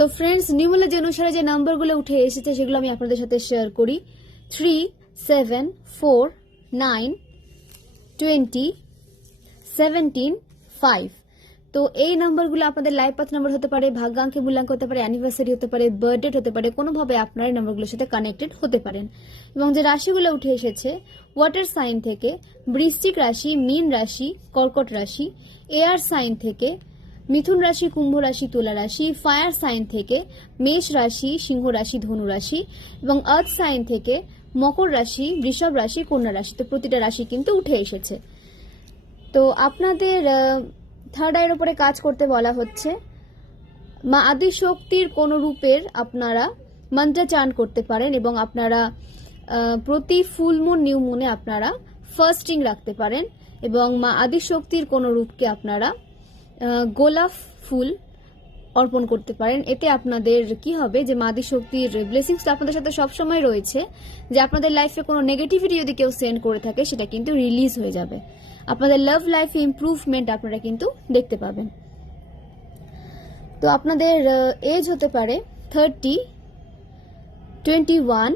তো ফ্রেন্ডস, নিউমোলজি অনুসারে যে নাম্বারগুলো উঠে এসেছে সেগুলো আমি আপনাদের সাথে শেয়ার করি। 3, 7, 4, 9, 20, 17, 5। তো এই নাম্বারগুলো আপনাদের লাইফ পাথ নাম্বার হতে পারে, ভাগ্যাঙ্কে মূল্যাঙ্ক হতে পারে, অ্যানিভার্সারি হতে পারে, বার্থডে হতে পারে, কোনোভাবে আপনার এই নাম্বারগুলোর সাথে কানেক্টেড হতে পারেন। এবং যে রাশিগুলো উঠে এসেছে ওয়াটার সাইন থেকে বৃশ্চিক রাশি, মীন রাশি, কর্কট রাশি, এয়ার সাইন থেকে মিথুন রাশি, কুম্ভ রাশি, তুলা রাশি, ফায়ার সাইন থেকে মেষ রাশি, সিংহ রাশি, ধনু রাশি এবং আর্থ সাইন থেকে মকর রাশি, বৃষভ রাশি, কন্যা রাশি। তো প্রতিটা রাশি কিন্তু উঠে এসেছে। তো আপনাদের থার্ড আইয়ের উপরে কাজ করতে বলা হচ্ছে। মা আদিশক্তির কোনো রূপের আপনারা মন্ত্রচারণ করতে পারেন এবং আপনারা প্রতি ফুল মুন নিউ মুনে আপনারা ফাস্টিং রাখতে পারেন এবং মা আদিশক্তির কোনো রূপকে আপনারা গোলাপ ফুল অর্পণ করতে পারেন। এতে আপনাদের কি হবে যে মা আদিশক্তির ব্লেসিংস আপনাদের সাথে সবসময় রয়েছে, যে আপনাদের লাইফে কোনো নেগেটিভিটি যদি কেউ সেন্ড করে থাকে সেটা কিন্তু রিলিজ হয়ে যাবে। আপনাদের লাভ লাইফে ইমপ্রুভমেন্ট আপনারা কিন্তু দেখতে পাবেন। তো আপনাদের এজ হতে পারে 30, 21,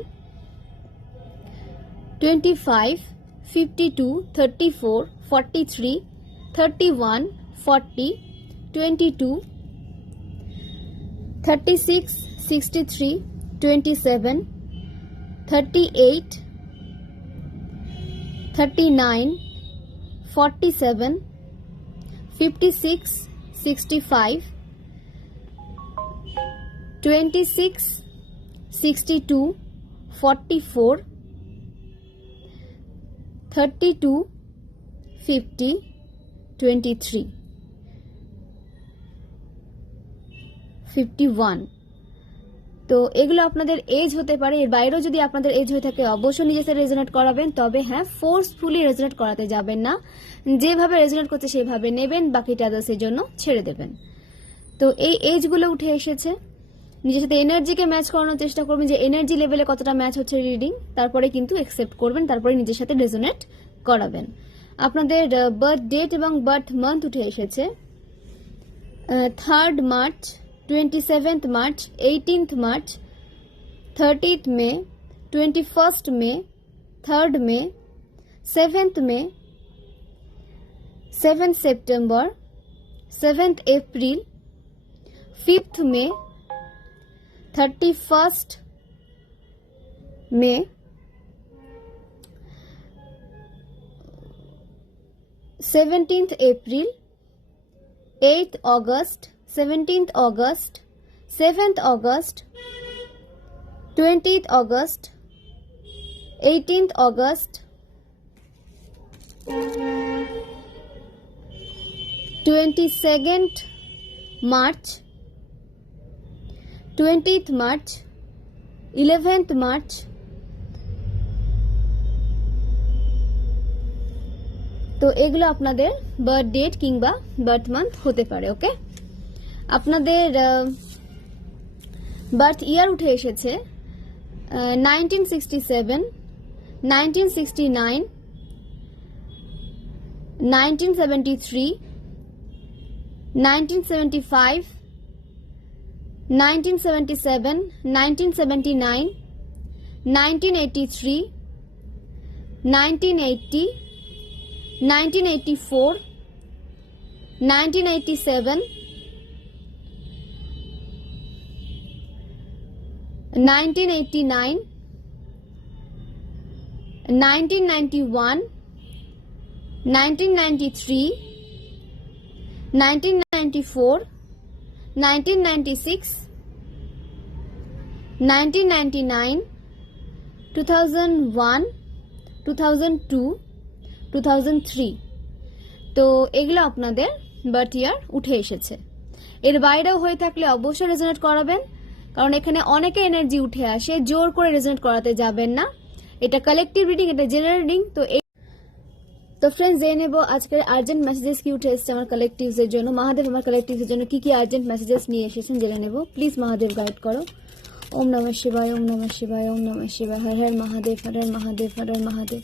25, 52, 34, 43, 31, 40, 22, 36, 63, 27, 38, 39, 47, 56, 65, 26, 62, 44, 32, 50, 23, 51। তো এগুলো আপনাদের এজ হতে পারে। এর বাইরেও যদি আপনাদের এজ হয়ে থাকে অবশ্যই নিজের সাথে রেজোনেট করাবেন, তবে হ্যাঁ ফোর্সফুলি রেজোনেট করাতে যাবেন না। যেভাবে রেজোনেট করছে সেইভাবে নেবেন, বাকিটা আদার্সের জন্য ছেড়ে দেবেন। তো এই এজগুলো উঠে এসেছে। নিজের সাথে এনার্জিকে ম্যাচ করানোর চেষ্টা করবেন, যে এনার্জি লেভেলে কতটা ম্যাচ হচ্ছে রিডিং, তারপরে কিন্তু অ্যাকসেপ্ট করবেন, তারপরে নিজের সাথে রেজোনেট করাবেন। আপনাদের বার্থ ডেট এবং বার্থ মান্থ উঠে এসেছে 3rd March, 27th March, 18th March, 30th মে, 21st মে, 3rd মে, 7th মে, 7th September, 7th April, 5th মে, 31st মে, 17th April, 8th August, 17th August, 7th August, 20th August, 18th August, 22nd March, 20th March, 11th March, তো এগুলো আপনাদের birth date কিংবা birth month হতে পারে। ওকে, আপনাদের birth ইয়ার উঠে এসেছে 1967, 1969, 1973, 1975, 1977, 1979, 1983, 1980, 1984, 1987, 1989, 1991, 1993, 1994, 1996, 1999, 2001, 2002, 2003। তো এগুলো আপনাদের বার্থ ইয়ার উঠে এসেছে। এর বাইরেও হয়ে থাকলে অবশ্যই রেজোনেট করাবেন, কারণ এখানে অনেকে এনার্জি উঠে আসে, জোর করে রেজোনেট করাতে যাবেন না। এটা কালেকটিভ রিডিং, এটা জেনারেল রিডিং। তো ফ্রেন্ডস, জেনে নেব আজকের আর্জেন্ট মেসেজেস কি উঠে এসেছে আমার কালেকটিভস এর জন্য। মহাদেব আমার কালেকটিভস এর জন্য কি কি আর্জেন্ট মেসেজেস নিয়ে এসেছেন জেনে নেব। প্লিজ মহাদেব গাইড করো। ওম নমঃ শিবায়, ওম নমঃ শিবায়, ওম নমঃ শিবায়, হর হর মহাদেব, হর হর মহাদেব, হর হর মহাদেব।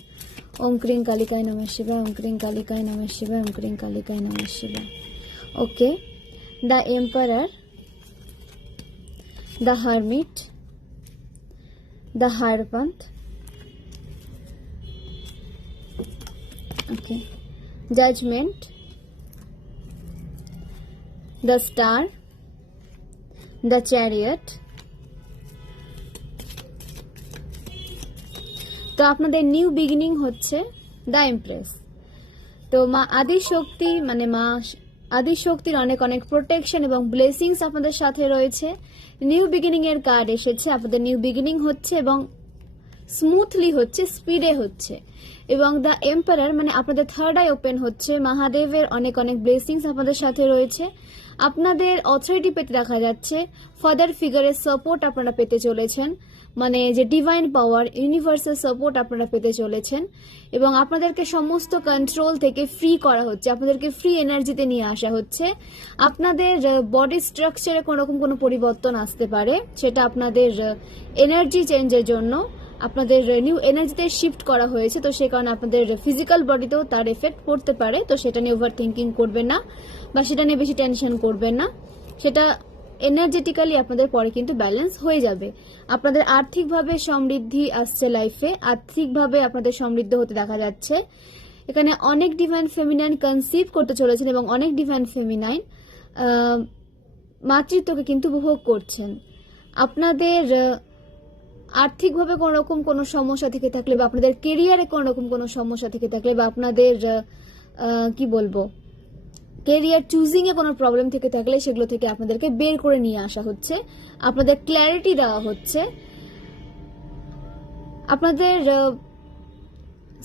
ওম ক্রিং কালিকায় নমঃ শিবায়, ওম ক্রিং কালিকায় নমঃ শিবায়, ওম ক্রিং কালিকায় নমঃ শিবায়। Okay, the emperor, the Hermit, the Hierophant, okay, Judgment, the Star, the Chariot. তো আপনাদের নিউ বিগিনিং হচ্ছে দ্য এমপ্রেস। তো মা আদিশক্তি মানে মা আদিশক্তির অনেক অনেক প্রোটেকশন এবং ব্লেসিংস আপনাদের সাথে রয়েছে। নিউ বিগিনিং এর কার্ড এসেছে, আপনাদের নিউ বিগিনিং হচ্ছে এবং স্মুথলি হচ্ছে, স্পিডে হচ্ছে। এবং দ্য এম্পারার মানে আপনাদের থার্ড আই ওপেন হচ্ছে, মহাদেবের অনেক অনেক ব্লেসিংস আপনাদের সাথে রয়েছে। আপনাদের অথরিটি পেতে দেখা যাচ্ছে, ফাদার ফিগারের সাপোর্ট আপনারা পেতে চলেছেন, মানে যে ডিভাইন পাওয়ার, ইউনিভার্সাল সাপোর্ট আপনারা পেতে চলেছেন। এবং আপনাদেরকে সমস্ত কন্ট্রোল থেকে ফ্রি করা হচ্ছে, আপনাদেরকে ফ্রি এনার্জিতে নিয়ে আসা হচ্ছে। আপনাদের বডি স্ট্রাকচারে কোনো পরিবর্তন আসতে পারে, সেটা আপনাদের এনার্জি চেঞ্জের জন্য আপনাদের নিউ এনার্জিতে শিফট করা হয়েছে। তো সেই কারণে আপনাদের ফিজিক্যাল বডিতেও তার এফেক্ট পড়তে পারে। তো সেটা নিয়ে ওভার থিঙ্কিং করবেন না বা সেটা নিয়ে বেশি টেনশন করবেন না, সেটা এনার্জেটিক্যালি আপনাদের পরে কিন্তু ব্যালেন্স হয়ে যাবে। আপনাদের আর্থিকভাবে সমৃদ্ধি আসছে লাইফে, আর্থিকভাবে আপনাদের সমৃদ্ধ হতে দেখা যাচ্ছে। এখানে অনেক ডিভাইন ফেমিনাইন কনসিভ করতে চলেছেন এবং অনেক ডিভাইন ফেমিনাইন মাতৃত্বকে কিন্তু উপভোগ করছেন। আপনাদের আর্থিকভাবে কোনো সমস্যা থেকে থাকলে বা আপনাদের কেরিয়ারে কোনো সমস্যা থেকে থাকলে বা আপনাদের কি বলবো কেরিয়ার চুজিং এ কোনো প্রবলেম থেকে থাকলে সেগুলো থেকে আপনাদেরকে বের করে নিয়ে আসা হচ্ছে, আপনাদের ক্ল্যারিটি দেওয়া হচ্ছে। আপনাদের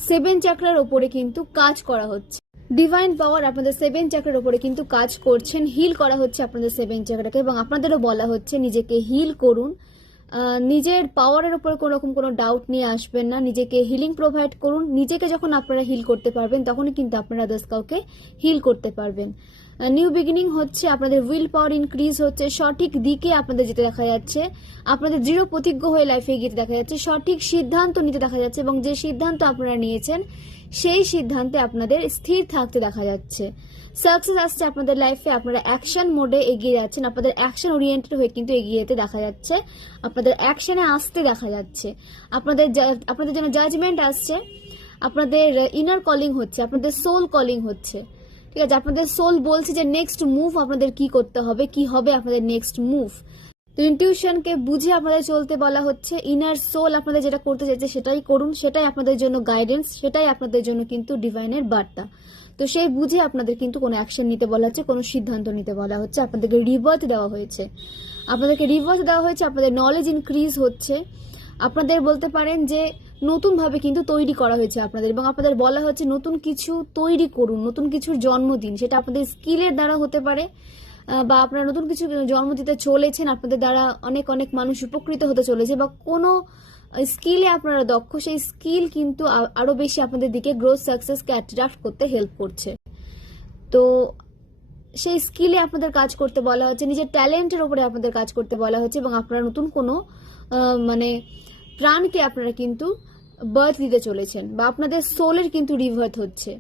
7 চাকরার ওপরে কিন্তু কাজ করা হচ্ছে, ডিভাইন পাওয়ার আপনাদের 7 চাকরার ওপরে কিন্তু কাজ করছেন, হিল করা হচ্ছে আপনাদের 7 চাকরাকে। এবং আপনাদেরও বলা হচ্ছে নিজেকে হিল করুন, নিজের পাওয়ারের উপর কোনো ডাউট নিয়ে আসবেন না, নিজেকে হিলিং প্রোভাইড করুন। নিজেকে যখন আপনারা হিল করতে পারবেন তখনই কিন্তু আপনারা আদার্স কাউকে হিল করতে পারবেন। নিউ বিগিনিং হচ্ছে, আপনাদের উইল পাওয়ার ইনক্রিজ হচ্ছে, সঠিক দিকে আপনাদের যেতে দেখা যাচ্ছে, আপনাদের দৃঢ় প্রতিজ্ঞ হয়ে লাইফে এগিয়ে দেখা যাচ্ছে, সঠিক সিদ্ধান্ত নিতে দেখা যাচ্ছে এবং যে সিদ্ধান্ত আপনারা নিয়েছেন সেই সিদ্ধান্তে আপনাদের স্থির থাকতে দেখা যাচ্ছে। সাকসেস আসছে আপনাদের লাইফে, আপনারা অ্যাকশন মোডে এগিয়ে যাচ্ছেন, আপনাদের অ্যাকশন ওরিয়েন্টেড হয়ে কিন্তু এগিয়ে যেতে দেখা যাচ্ছে, আপনাদের অ্যাকশনে আসতে দেখা যাচ্ছে। আপনাদের জন্য জাজমেন্ট আসছে, আপনাদের ইনার কলিং হচ্ছে, আপনাদের সোল কলিং হচ্ছে। ঠিক আছে, আপনাদের সোল বলছে যে নেক্সট মুভ আপনাদের কি করতে হবে, কি হবে আপনাদের নেক্সট মুভ। তো ইনটিউশনকে বুঝে আপনাদের চলতে বলা হচ্ছে, ইনার সোল আপনাদের যেটা করতে চাইছে সেটাই করুন, সেটাই আপনাদের জন্য গাইডেন্স, সেটাই আপনাদের জন্য কিন্তু ডিভাইনের বার্তা। তো সেই বুঝে আপনাদের কিন্তু কোনো অ্যাকশন নিতে বলা হচ্ছে, কোনো সিদ্ধান্ত নিতে বলা হচ্ছে। আপনাদেরকে রিবার্থ দেওয়া হয়েছে, আপনাদের নলেজ ইনক্রিজ হচ্ছে। আপনাদের বলতে পারেন যে নতুনভাবে কিন্তু তৈরি করা হয়েছে আপনাদের, এবং আপনাদের বলা হচ্ছে নতুন কিছু তৈরি করুন, নতুন কিছুর জন্মদিন, সেটা আপনাদের স্কিলের দ্বারা হতে পারে বা আপনারা নতুন কিছু জন্ম দিতে চলেছেন, আপনাদের দ্বারা অনেক অনেক মানুষ উপকৃত হতে চলেছে, বা কোনো স্কিলে আপনারা দক্ষ, সেই স্কিল কিন্তু আরো বেশি আপনাদের দিকে গ্রোথ সাকসেসকে অ্যাট্রাক্ট করতে হেল্প করছে। তো সেই স্কিলে আপনাদের কাজ করতে বলা হচ্ছে, নিজের ট্যালেন্টের উপরে আপনাদের কাজ করতে বলা হচ্ছে, এবং আপনারা নতুন কোনো মানে প্রাণকে আপনারা কিন্তু বার্থ দিতে চলেছেন, বা আপনাদের সোলের কিন্তু রিভার্থ হচ্ছে।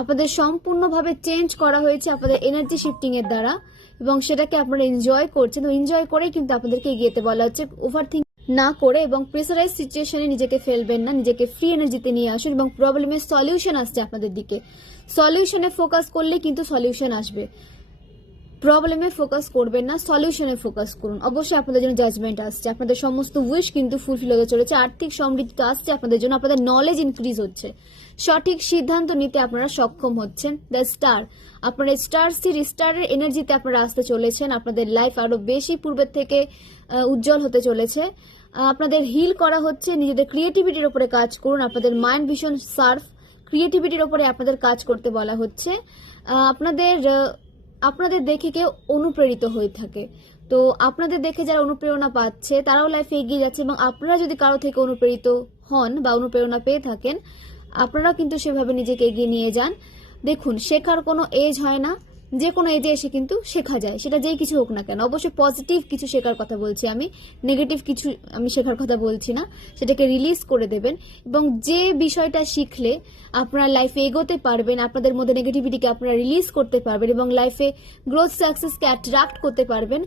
আপনাদের সম্পূর্ণভাবে চেঞ্জ করা হয়েছে আপনাদের এনার্জি শিফটিং এর দ্বারা, এবং সেটাকে আপনারা এনজয় করছেন। তো এনজয় করেই কিন্তু আপনাদেরকে এগিয়ে যেতে বলা হচ্ছে, ওভার থিঙ্ক না করে এবং প্রেসারাইজ সিচুয়েশনে নিজেকে ফেলবেন না, নিজেকে ফ্রি এনার্জিতে নিয়ে আসুন এবং প্রবলেমের সলিউশন আসছে আপনাদের দিকে। সলিউশনে ফোকাস করলে কিন্তু সলিউশন আসবে, প্রবলেমে ফোকাস করবেন না, সলিউশনে ফোকাস করুন। অবশ্যই আপনাদের জন্য জাজমেন্ট আসছে, আপনাদের সমস্ত উইশ কিন্তু ফুলফিল হতে চলেছে, আর্থিক সমৃদ্ধি আসছে আপনাদের জন্য, আপনাদের নলেজ ইনক্রিজ হচ্ছে, সঠিক সিদ্ধান্ত নিতে আপনারা সক্ষম হচ্ছেন। দ্য স্টার, আপনারা স্টারের এনার্জিতে আপনারা আসতে চলেছেন, আপনাদের লাইফ আরো বেশি পূর্বের থেকে উজ্জ্বল হতে চলেছে। আপনাদের হিল করা হচ্ছে, নিজেদের ক্রিয়েটিভিটির উপরে কাজ করুন, আপনাদের মাইন্ড ভীষণ শার্প, ক্রিয়েটিভিটির উপরে আপনাদের কাজ করতে বলা হচ্ছে। আপনাদের দেখে কেউ অনুপ্রেরিত হয়ে থাকে, তো আপনাদের দেখে যারা অনুপ্রেরণা পাচ্ছে তারাও লাইফে এগিয়ে যাচ্ছে, এবং আপনারা যদি কারো থেকে অনুপ্রেরিত হন বা অনুপ্রেরণা পেয়ে থাকেন, আপনারা কিন্তু সেভাবে নিজেকে এগিয়ে নিয়ে যান। দেখুন, শেখার কোনো এজ হয় না, যে কোনো এজে এসে কিন্তু শেখা যায়, সেটা যেই কিছু হোক না কেন। অবশ্যই পজিটিভ কিছু শেখার কথা বলছি আমি, নেগেটিভ কিছু আমি শেখার কথা বলছি না, সেটাকে রিলিজ করে দেবেন। এবং যে বিষয়টা শিখলে আপনারা লাইফে এগোতে পারবেন, আপনাদের মধ্যে নেগেটিভিটিকে আপনারা রিলিজ করতে পারবেন এবং লাইফে গ্রোথ সাকসেসকে অ্যাট্রাক্ট করতে পারবেন,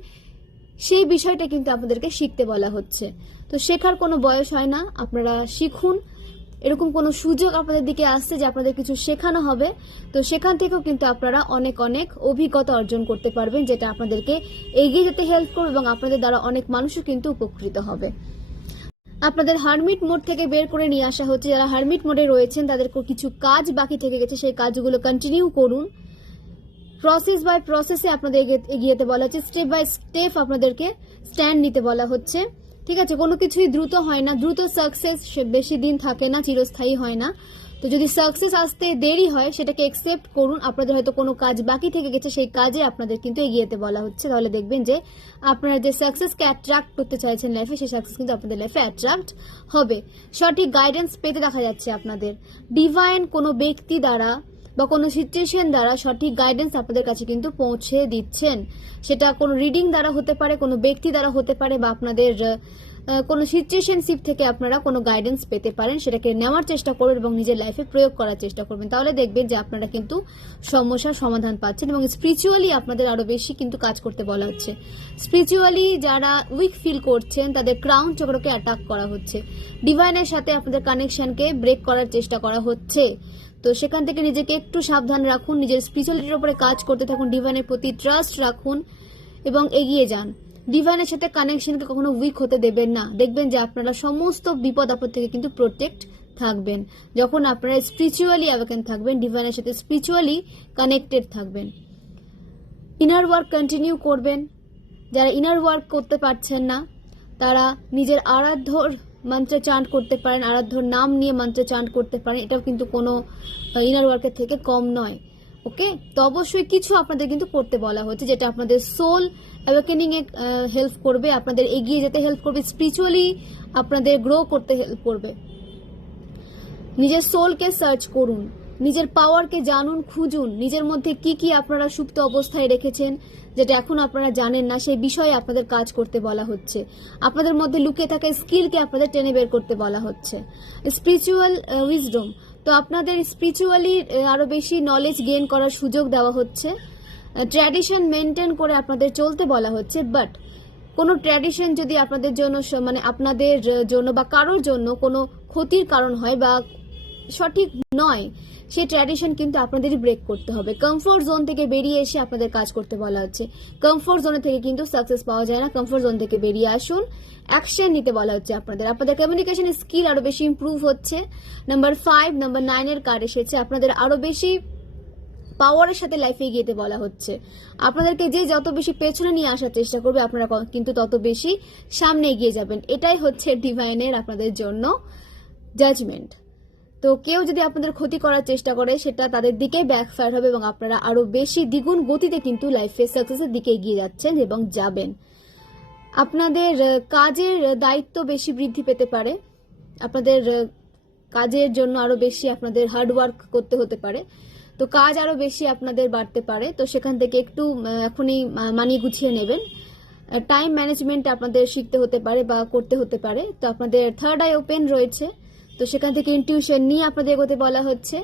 সেই বিষয়টা কিন্তু আপনাদেরকে শিখতে বলা হচ্ছে। তো শেখার কোনো বয়স হয় না, আপনারা শিখুন। এরকম কোনো সুযোগ আপনাদের দিকে আসছে যে আপনাদের কিছু শেখানো হবে, তো সেখান থেকেও কিন্তু আপনারা অনেক অনেক অভিজ্ঞতা অর্জন করতে পারবেন, যেটা আপনাদেরকে এগিয়ে যেতে হেল্প করবে এবং আপনাদের দ্বারা অনেক মানুষও কিন্তু উপকৃত হবে। আপনাদের হারমিট মোড থেকে বের করে নিয়ে আসা হচ্ছে। যারা হারমিট মোডে রয়েছেন তাদের কিছু কাজ বাকি থেকে গেছে, সেই কাজগুলো কন্টিনিউ করুন। প্রসেস বাই প্রসেসে আপনাদের এগিয়ে যেতে বলা হচ্ছে, স্টেপ বাই স্টেপ আপনাদেরকে স্ট্যান্ড নিতে বলা হচ্ছে। ঠিক আছে, কোনো কিছুই দ্রুত হয় না, দ্রুত সাকসেস বেশি দিন থাকে না, চিরস্থায়ী হয় না। তো যদি সাকসেস আসতে দেরি হয় সেটাকে একসেপ্ট করুন। আপনাদের হয়তো কোনো কাজ বাকি থেকে গেছে, সেই কাজে আপনাদের কিন্তু এগিয়ে যেতে বলা হচ্ছে। তাহলে দেখবেন যে আপনারা যে সাকসেসকে অ্যাট্রাক্ট করতে চাইছেন লাইফে, সেই সাকসেস কিন্তু আপনাদের লাইফে অ্যাট্রাক্ট হবে। সঠিক গাইডেন্স পেতে দেখা যাচ্ছে আপনাদের ডিভাইন কোনো ব্যক্তি দ্বারা বা কোনো সিচুয়েশন দ্বারা সঠিক গাইডেন্স আপনাদের কাছে কিন্তু পৌঁছে দিচ্ছেন। সেটা কোনো রিডিং দ্বারা হতে পারে, কোনো ব্যক্তি দ্বারা হতে পারে, বা আপনাদের কোনো সিচুয়েশনশিপ থেকে আপনারা কোনো গাইডেন্স পেতে পারেন। সেটাকে নেওয়ার চেষ্টা করবেন এবং নিজের লাইফে প্রয়োগ করার চেষ্টা করবেন। তাহলে দেখবেন যে আপনারা কিন্তু সমস্যার সমাধান পাচ্ছেন এবং স্পিরিচুয়ালি আপনাদের আরো বেশি কিন্তু কাজ করতে বলা হচ্ছে। স্পিরিচুয়ালি যারা উইক ফিল করছেন তাদের ক্রাউন চক্রকে অ্যাটাক করা হচ্ছে। ডিভাইনের সাথে আপনাদের কানেকশনকে ব্রেক করার চেষ্টা করা হচ্ছে। তো সেখান থেকে নিজেকে একটু সাবধান রাখুন, নিজের স্পিরিচুয়ালিটির উপরে কাজ করতে থাকুন, ডিভাইনের প্রতি ট্রাস্ট রাখুন এবং এগিয়ে যান। ডিভাইনের সাথে কানেকশনকে কখনো উইক হতে দেবেন না। দেখবেন যে আপনারা সমস্ত বিপদ আপদ থেকে কিন্তু প্রোটেক্ট থাকবেন যখন আপনারা স্পিরিচুয়ালি অ্যাওয়েকেন থাকবেন, ডিভাইনের সাথে স্পিরিচুয়ালি কানেক্টেড থাকবেন। ইনার ওয়ার্ক কন্টিনিউ করবেন। যারা ইনার ওয়ার্ক করতে পারছেন না তারা নিজের আরাধ্যর মন্ত্র চান্ট করতে পারেন, আরাধ্যর নাম নিয়ে মন্ত্র চান্ট করতে পারেন। এটাও কিন্তু কোনো ইনার ওয়ার্কের থেকে কম নয়। ওকে, তো অবশ্যই কিছু আপনাদের কিন্তু করতে বলা হচ্ছে যেটা আপনাদের সোল অ্যাওয়েকেনিং এ হেল্প করবে, আপনাদের এগিয়ে যেতে হেল্প করবে, স্পিরিচুয়ালি আপনাদের গ্রো করতে হেল্প করবে। নিজের সোলকে সার্চ করুন, নিজের পাওয়ারকে জানুন, খুঁজুন। নিজের মধ্যে কি কি আপনারা সুপ্ত অবস্থায় রেখেছেন যেটা এখন আপনারা জানেন না, সেই বিষয়ে আপনাদের কাজ করতে বলা হচ্ছে। আপনাদের মধ্যে লুকিয়ে থাকা স্কিলকে আপনাদের টেনে বের করতে বলা হচ্ছে। স্পিরিচুয়াল উইজডম, তো আপনাদের স্পিরিচুয়ালি আরো বেশি নলেজ গেইন করার সুযোগ দেওয়া হচ্ছে। ট্র্যাডিশন মেনটেন করে আপনাদের চলতে বলা হচ্ছে, বাট কোনো ট্র্যাডিশন যদি আপনাদের জন্য মানে আপনাদের জন্য বা কারোর জন্য কোনো ক্ষতির কারণ হয় বা সঠিক নয়, সেই ট্র্যাডিশন কিন্তু আপনাদেরই ব্রেক করতে হবে। কমফোর্ট জোন থেকে বেরিয়ে এসে আপনাদের কাজ করতে বলা হচ্ছে। কমফোর্ট জোন থেকে কিন্তু সাকসেস পাওয়া যায় না, কমফোর্ট জোন থেকে বেরিয়ে আসুন, অ্যাকশন নিতে বলা হচ্ছে আপনাদের। আপনাদের কমিউনিকেশন স্কিল আরো বেশি ইমপ্রুভ হচ্ছে। নাম্বার 5, নাম্বার 9 এর কার্ড এসেছে। আপনাদের আরো বেশি পাওয়ারের সাথে লাইফে এগিয়ে যেতে বলা হচ্ছে। আপনাদেরকে যে যত বেশি পেছনে নিয়ে আসার চেষ্টা করবে আপনারা কিন্তু তত বেশি সামনে এগিয়ে যাবেন। এটাই হচ্ছে ডিভাইনের আপনাদের জন্য জাজমেন্ট। তো কেউ যদি আপনাদের ক্ষতি করার চেষ্টা করে সেটা তাদের দিকেই ব্যাকফায়ার হবে এবং আপনারা আরো বেশি দ্বিগুণ গতিতে কিন্তু লাইফে সাকসেসের দিকে এগিয়ে যাচ্ছেন এবং যাবেন। আপনাদের কাজের দায়িত্ব বেশি বৃদ্ধি পেতে পারে, আপনাদের কাজের জন্য আরো বেশি আপনাদের হার্ডওয়ার্ক করতে হতে পারে, তো কাজ আরো বেশি আপনাদের বাড়তে পারে। তো সেখান থেকে একটু এখনই মানিয়ে গুছিয়ে নেবেন। টাইম ম্যানেজমেন্ট আপনাদের শিখতে হতে পারে বা করতে হতে পারে। তো আপনাদের থার্ড আই ওপেন রয়েছে, তো সেখান থেকে ইনটিউশন নিয়ে আপনাদের এগোতে বলা হচ্ছে।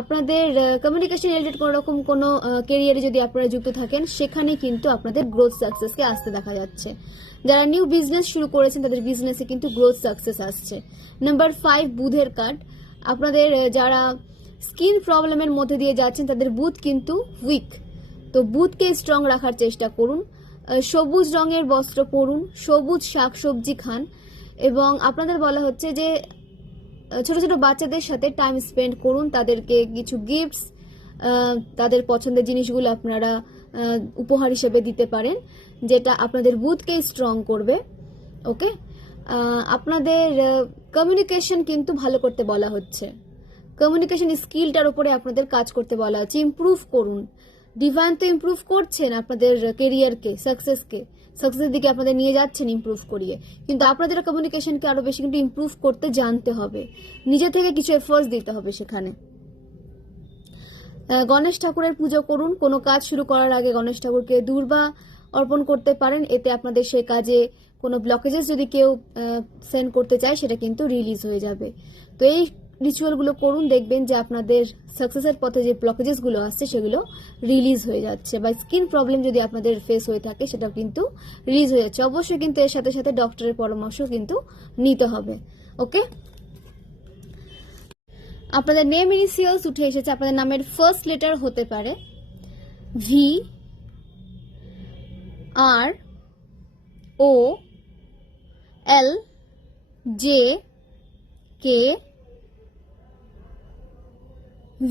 আপনাদের কমিউনিকেশন রিলেটেড কোনো রকম কোনো কেরিয়ারে যদি আপনারা যুক্ত থাকেন সেখানে কিন্তু আপনাদের গ্রোথ সাকসেসকে আসতে দেখা যাচ্ছে। যারা নিউ বিজনেস শুরু করেছেন তাদের বিজনেসে কিন্তু গ্রোথ সাকসেস আসছে। নাম্বার 5 বুধের কার্ড। আপনাদের যারা স্কিন প্রবলেমের মধ্যে দিয়ে যাচ্ছেন তাদের বুধ কিন্তু উইক, তো বুধকে স্ট্রং রাখার চেষ্টা করুন। সবুজ রঙের বস্ত্র পরুন, সবুজ শাকসবজি খান এবং আপনাদের বলা হচ্ছে যে ছোট ছোট বাচ্চাদের সাথে টাইম স্পেন্ড করুন, তাদেরকে কিছু গিফটস, তাদের পছন্দের জিনিসগুলো আপনারা উপহার হিসেবে দিতে পারেন, যেটা আপনাদের বুধকে স্ট্রং করবে। ওকে, আপনাদের কমিউনিকেশন কিন্তু ভালো করতে বলা হচ্ছে। কমিউনিকেশন স্কিলটার উপরে আপনাদের কাজ করতে বলা হচ্ছে। ইমপ্রুভ করুন। ডিভাইন তো ইমপ্রুভ করছেন আপনাদের কেরিয়ারকে, সাকসেসের দিকে আপনাদের নিয়ে যাচ্ছেন ইমপ্রুভ করিয়ে, কিন্তু আপনাদের কমিউনিকেশনকে আরো বেশি কিন্তু ইমপ্রুভ করতে জানতে হবে, নিজে থেকে কিছু এফোর্টস দিতে হবে সেখানে। গণেশ ঠাকুরের পুজো করুন। কোনো কাজ শুরু করার আগে গণেশ ঠাকুরকে দূর্বা অর্পণ করতে পারেন, এতে আপনাদের সেই কাজে কোনো ব্লকেজেস যদি কেউ সেন্ড করতে চায় সেটা কিন্তু রিলিজ হয়ে যাবে। তো এই রিচুয়ালগুলো করুন, দেখবেন যে আপনাদের সাকসেসের পথে যে ব্লকেজেসগুলো আসছে সেগুলো রিলিজ হয়ে যাচ্ছে, বা স্কিন প্রবলেম যদি আপনাদের ফেস হয়ে থাকে সেটাও কিন্তু রিলিজ হয়ে যাচ্ছে। অবশ্যই কিন্তু এর সাথে সাথে ডক্টরের পরামর্শ কিন্তু নিতে হবে। ওকে, আপনাদের নেম ইনিশিয়ালস উঠে এসেছে। আপনাদের নামের ফার্স্ট লেটার হতে পারে ভি, আর, ও, এল, জে, কে,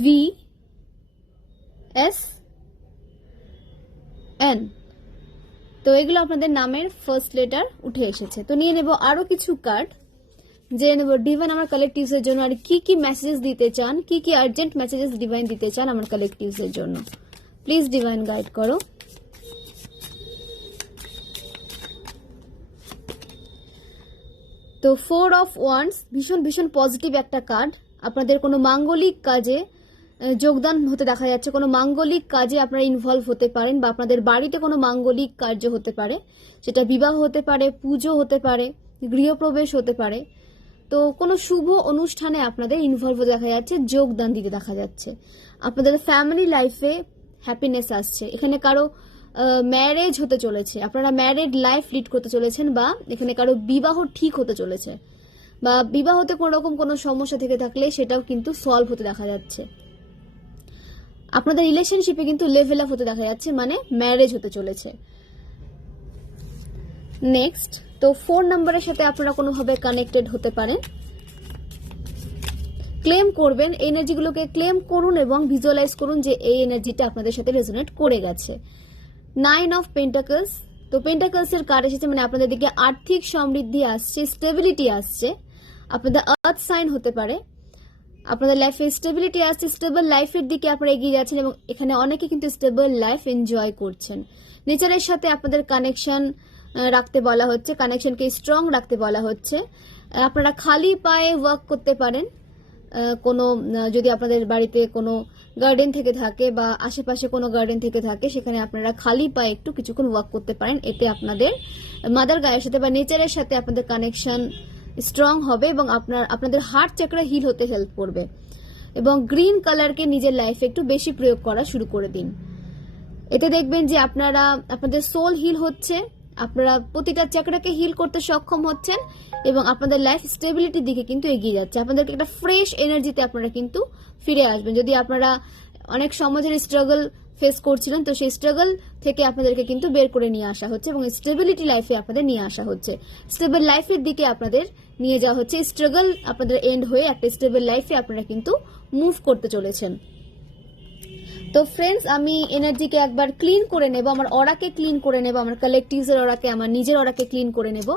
ভি, এস, এন। তো এগুলো আপনাদের নামের ফার্স্ট লেটার উঠে এসেছে। তো নিয়ে নেব আরো কিছু কার্ড, জেনে নেব ডিভাইন আমার কালেকটিভসের জন্য আর কি কি মেসেজেস দিতে চান, কি কি আর্জেন্ট মেসেজেস ডিভাইন দিতে চান আমার কালেকটিভসের জন্য। প্লিজ ডিভাইন গাইড করো। তো 4 অফ ওয়ান্ডস ভীষণ ভীষণ পজিটিভ একটা কার্ড। আপনাদের কোনো মাঙ্গলিক কাজে যোগদান হতে দেখা যাচ্ছে, কোনো মাঙ্গলিক কাজে আপনারা ইনভলভ হতে পারেন, বা আপনাদের বাড়িতে কোনো মাঙ্গলিক কার্য হতে পারে, সেটা বিবাহ হতে পারে, পুজো হতে পারে, গৃহপ্রবেশ হতে পারে। তো কোনো শুভ অনুষ্ঠানে আপনাদের ইনভলভ হতে দেখা যাচ্ছে, যোগদান দিতে দেখা যাচ্ছে। আপনাদের ফ্যামিলি লাইফে হ্যাপিনেস আসছে। এখানে কারো ম্যারেজ হতে চলেছে, আপনারা ম্যারিড লাইফ লিড করতে চলেছেন, বা এখানে কারো বিবাহ ঠিক হতে চলেছে, বা বিবাহতে কোনো রকম কোনো সমস্যা থেকে থাকলে সেটাও কিন্তু সলভ হতে দেখা যাচ্ছে। আপনাদের রিলেশনশিপে কিন্তু লেভেল আপ হতে দেখা যাচ্ছে, মানে ম্যারেজ হতে চলেছে। নেক্সট, তো 4 নম্বরের সাথে আপনারা কোনোভাবে কানেক্টেড হতে পারেন। ক্লেম করবেন, এনার্জিগুলোকে ক্লেম করুন এবং ভিজুয়ালাইজ করুন যে এই এনার্জিটা আপনাদের সাথে রেজোনেট করে গেছে। 9 অফ পেন্টাকলস, তো পেন্টাকলস এর কার্ড এসেছে, মানে আপনাদের দিকে আর্থিক সমৃদ্ধি আসছে, স্টেবিলিটি আসছে। আপনাদের আর্থ সাইন হতে পারে, আপনাদের লাইফে স্টেবিলিটি আসছে, স্টেবল লাইফের দিকে আপনারা এগিয়ে যাচ্ছেন, এবং এখানে অনেকে কিন্তু স্টেবল লাইফ এনজয় করছেন। নেচারের সাথে আপনাদের কানেকশন রাখতে বলা হচ্ছে, কানেকশনকে স্ট্রং রাখতে বলা হচ্ছে। আপনারা খালি পায়ে ওয়ার্ক করতে পারেন, কোনো যদি আপনাদের বাড়িতে কোনো গার্ডেন থেকে থাকে বা আশেপাশে কোনো গার্ডেন থেকে থাকে, সেখানে আপনারা খালি পায়ে একটু কিছুক্ষণ ওয়াক করতে পারেন। এতে আপনাদের মাদার গায়ের সাথে বা নেচারের সাথে আপনাদের কানেকশন স্ট্রং হবে, এবং আপনাদের হার্ট চক্র হিল হতে হেল্প করবে। এবং গ্রিন কালারকে নিজের লাইফে একটু বেশি প্রয়োগ করা শুরু করে দিন। এতে দেখবেন যে আপনাদের সোল হিল হচ্ছে, আপনারা প্রতিটা চক্রকে হিল করতে সক্ষম হচ্ছেন, এবং আপনাদের লাইফ স্টেবিলিটির দিকে কিন্তু এগিয়ে যাচ্ছে। আপনাদেরকে একটা ফ্রেশ এনার্জিতে আপনারা কিন্তু ফিরে আসবেন। যদি আপনারা অনেক সমাজের স্ট্রাগল ফেস করছিলেন, তো সেই স্ট্রাগল থেকে আপনাদেরকে কিন্তু বের করে নিয়ে আসা হচ্ছে, এবং স্টেবিলিটি লাইফে আপনাদের নিয়ে আসা হচ্ছে। স্টেবল লাইফের দিকে আপনাদের নিয়ে যাওয়া হচ্ছে। স্ট্রাগল আপনাদের এন্ড হয়ে একটা স্টেবল লাইফে আপনারা কিন্তু মুভ করতে চলেছেন। তো ফ্রেন্ডস, আমি এনার্জিকে একবার ক্লিন করে নেব, আমার অরাকে ক্লিন করে নেব, আমার কালেকটিভসের অরাকে, আমার নিজের অরাকে ক্লিন করে নেব।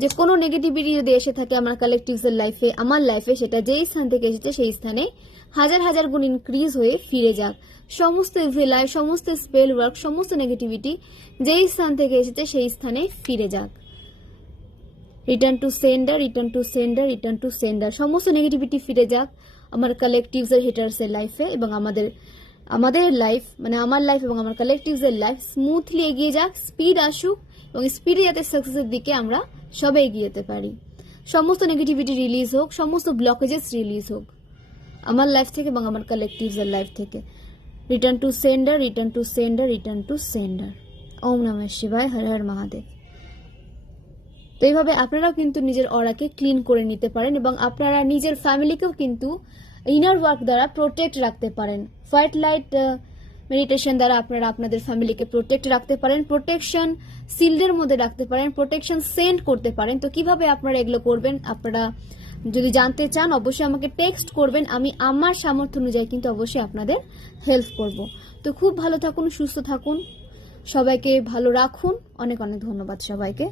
যে কোনো নেগেটিভিটি যদি এসে থাকে আমার কালেকটিভসের লাইফে, আমার লাইফে, সেটা যেই স্থান থেকে এসেছে সেই স্থানে হাজার হাজার গুণ ইনক্রিজ হয়ে ফিরে যাক। সমস্ত ইভিল, সমস্ত স্পেল ওয়ার্ক, সমস্ত নেগেটিভিটি যেই স্থান থেকে এসেছে সেই স্থানে ফিরে যাক। Return to sender, return to sender, return to sender. সমস্ত নেগেটিভিটি ফিরে যাক আমার কালেকটিভসের হিটার্সের লাইফে, এবং আমাদের লাইফ, মানে আমার লাইফ এবং আমার কালেকটিভসের লাইফ স্মুথলি এগিয়ে যাক, স্পিড আসুক, এবং স্পিডে যাতে সাকসেসের দিকে আমরা সবাই এগিয়ে যেতে পারি। সমস্ত নেগেটিভিটি রিলিজ হোক, সমস্ত ব্লকেজেস রিলিজ হোক আমার লাইফ থেকে এবং আমার কালেকটিভসের লাইফ থেকে। Return to sender, return to sender, return to sender. ওম নমঃ শিবায়, হর হর মহাদেব। তো এইভাবে আপনারাও কিন্তু নিজের অরাকে ক্লিন করে নিতে পারেন, এবং আপনারা নিজের ফ্যামিলিকেও কিন্তু ইনার ওয়ার্ক দ্বারা প্রোটেক্ট রাখতে পারেন। হোয়াইট লাইট মেডিটেশন দ্বারা আপনারা আপনাদের ফ্যামিলিকে প্রোটেক্ট রাখতে পারেন, প্রোটেকশন শিল্ডের মধ্যে রাখতে পারেন, প্রোটেকশন সেন্ড করতে পারেন। তো কিভাবে আপনারা এগুলো করবেন, আপনারা যদি জানতে চান অবশ্যই আমাকে টেক্সট করবেন, আমি আমার সামর্থ্য অনুযায়ী কিন্তু অবশ্যই আপনাদের হেল্প করব। তো খুব ভালো থাকুন, সুস্থ থাকুন, সবাইকে ভালো রাখুন। অনেক অনেক ধন্যবাদ সবাইকে।